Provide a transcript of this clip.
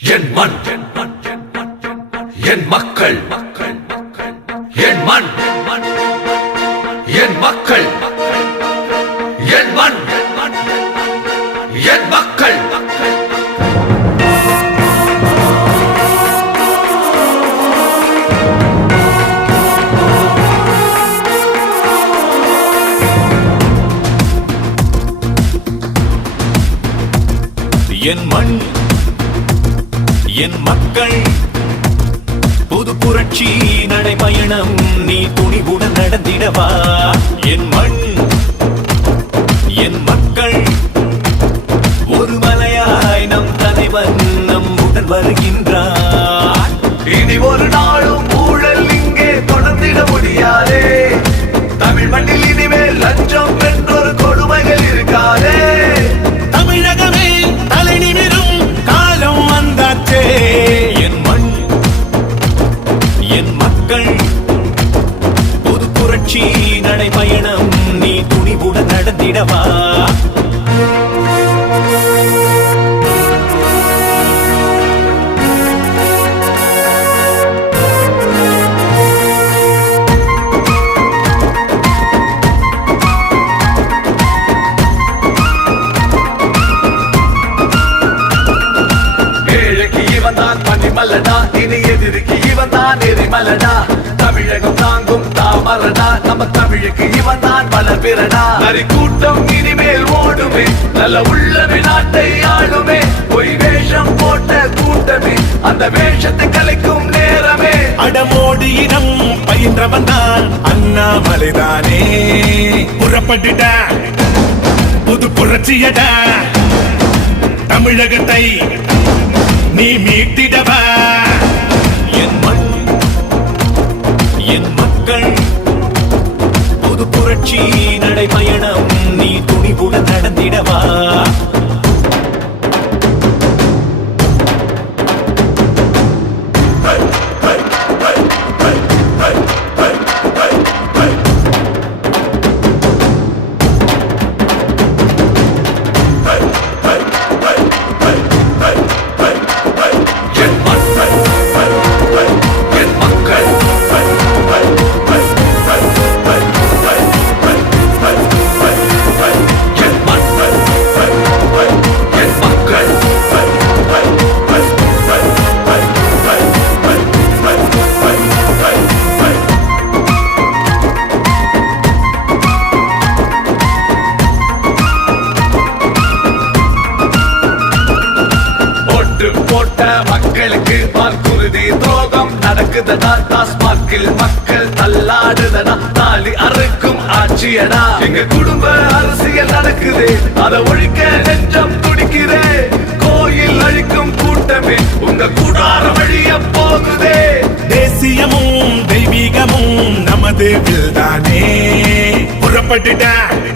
என் மண் என் மண் என் மண் என் மக்கள் மக்கள் மக்கள் என் மண் என் மண் என் மக்கள் மக்கள் என் மண் என் மண் என் மக்கள் மக்கள். என் மண் என் மக்கள். புது புரட்சி நடைபயணம் நீ துணிவுடன் நடந்திடவா? என் மண் என் மக்கள். ஒரு மலையாய் நம் தலைவன் உடன் வருகின்றார். இனி ஒரு நாளும் ஊழல் இங்கே தொடர்ந்திட முடியாது. என் மக்கள். பொது புரட்சி நடைபயணம் நீ துணிவுடன் நடந்திடவா? மலடா இனி எதிரிக்கு இவன் தான் எரிமலடா தமிழகம் தாங்கும் தாமரடா நம்ம தமிழுக்கு இவன் தான் பல பிறடா நரி கூட்டம் இனிமேல் ஓடுமே நல்ல உள்ளமே நாட்டை ஆளுமே. பொய் வேஷம் போட்ட கூட்டமே அந்த வேஷத்தை கலைக்கும் நேரமே. அடமோடி இனம் பயின்றவன் தான் அண்ணாமலைதானே புறப்பட்டுட புது புரட்சியடா. தமிழகத்தை நீ மீட்டிடவா? புது புரட்சி ஓட்டு போட்ட மக்களுக்கு வாக்குறுதி துரோகம் நடக்குதடா டாஸ்மார்க்கில் மக்கள் தள்ளாடுதடா. தாலி அறுக்கும் ஆட்சியடா. எங்க குடும்ப அரசியல் நடக்குது. அதை ஒழிக்க நெஞ்சம் துடிக்குதே. கோயில் அழிக்கும் கூட்டமே. உங்க கூடார வழிய போகுதே. தேசியமும் தெய்வீகமும் நமது தானே புறப்பட்டுட்ட.